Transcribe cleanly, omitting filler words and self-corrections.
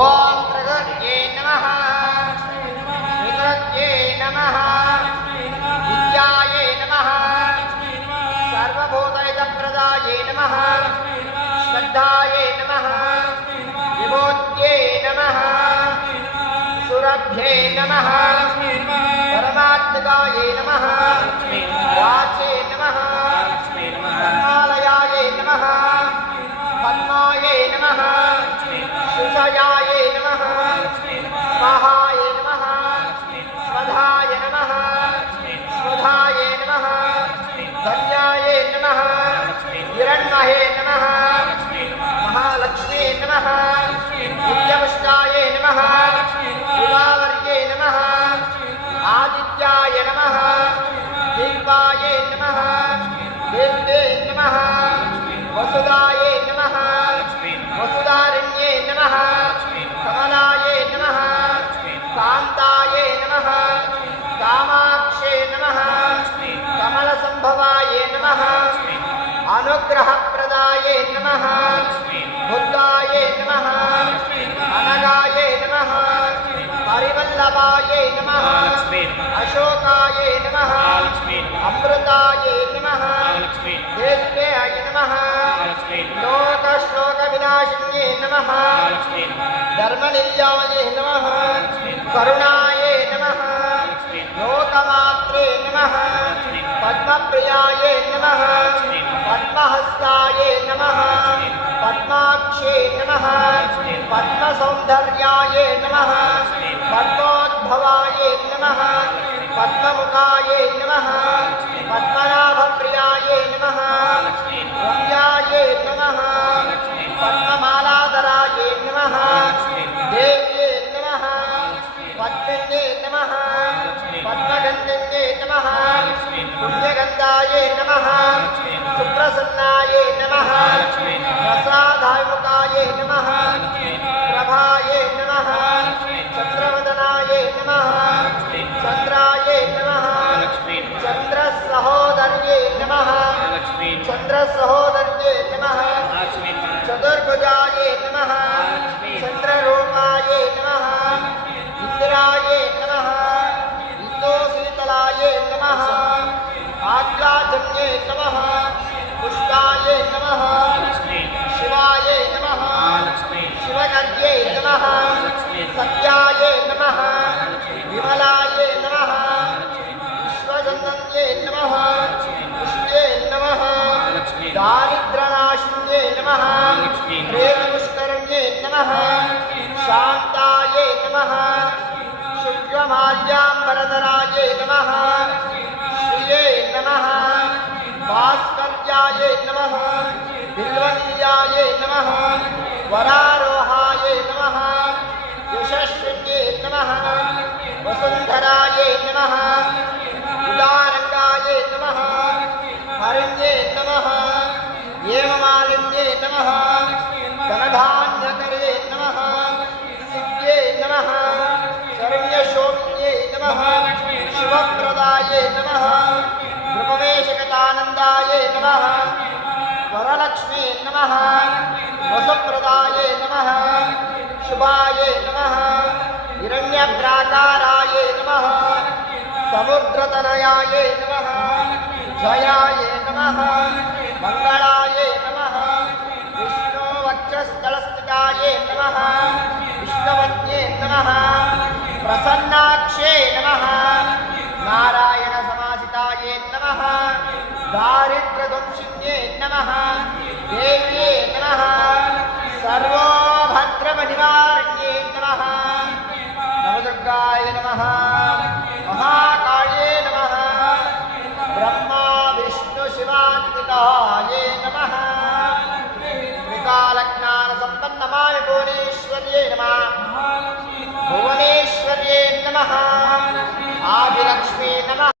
ओम प्रकृत्यै नमः विकृत्यै नमः विद्यायै नमः सर्वभूतहितप्रदायै नमः श्रद्धायै नमः विभूत्यै नमः सुरभ्यै नमः परमात्मकायै नमः वाचे नमः हिमालयायै नमः पद्मायै नमः शुचयायै नमः स्वाहाय नमः स्वधाय नमः स्वधायै नमः धन्यायै नमः हिरण्मये नमः महालक्ष्मी नमः नित्यपुष्टायै नमः विभावर्ये नमः आदित्याय नमः दिव्यायै नमः देव्ये नमः वसुदायै नमः वसुधारण्ये नमः कमलायै नमः कान्तायै नमः कामाक्षे नमः कमलसंभवायै नमः अनुग्रहप्रदायै नमः बुद्धायै नमः अनगायै नमः परिवल्लभायै नमः अशोकायै नमः अमृतायै नमः देव्याय नमः लोकश्लोकविनाशिन्यै नमः धर्मनिलयायै नमः करुणायै नमः लोकमात्रे नमः पद्मप्रियायै नमः पद्महस्तायै नमः पद्माक्षे नमः पद्मसौन्दर्यायै नमः पद्मोद्भवायै नमः पद्ममुखायै नमः पद्मनाभप्रियायै नमः रम्यायै नमः पद्ममालाधरायै नमः देव्यै नमः पद्मिन्यै नमः पद्मगन्धिन्यै नमः पुण्यगन्धायै नमः सुप्रसन्नायै नमः प्रसादायमुखायै नमः प्रभायै नमः चन्द्रवदनायै नमः चन्द्रायै नमः चन्द्रसहोदर्यै नमः चन्द्रसहोदर्यै नमः चतुर्भुजायै नमः चन्द्ररूपायै नमः इन्द्रायै नमः इन्दोशीतलायै नमः आज्ञाजन्ये नमः पुष्टायै नमः शिवायै नमः शिवगर्यै नमः सत्यायै नमः विमलायै नमः विश्वचन्दन्यै नमः पुष्ये नमः दारिद्र्यनाशिन्यै नमः प्रेमपुष्करण्यै नमः शान्तायै नमः शुक्रमाल्याम्बरधरायै नमः श्रिये नमः भास्कर्यायै नमः बिल्वनिलयायै नमः वरारोहायै नमः यशस्विन्यै नमः वसुन्धरायै नमः उदारङ्गायै नमः हरिण्ये नमः हेममालिन्ये नमः धनधान्यकरे नमः सिद्ध्ये नमः शरण्यशोभिन्ये नमः शिवप्रदायै नमः नृपवेशगतानन्दायै नमः वरलक्ष्मी नमः वसुप्रदायै नमः शुभायै नमः हिरण्यप्राकारायै नमः समुद्रतनयायै नमः जयायै नमः मङ्गलायै नमः विष्णुवक्षस्थलस्थितायै नमः विष्णुवत्यै नमः प्रसन्नाक्षे नमः नारायणसमासितायै नमः दारिद्र्यध्वंसिन्यै नमः देव्यै नमः सर्वोभद्रवनिवारण्यै नमः नवदुर्गाय नमः महाकाल्यै नमः ब्रह्मा विष्णु शिवात्मिकायै नमः त्रिकालज्ञानसम्पन्नमाय भुवनेश्वर्यै नमः भुवनेश्वर्यै नमः आदिलक्ष्मी नमः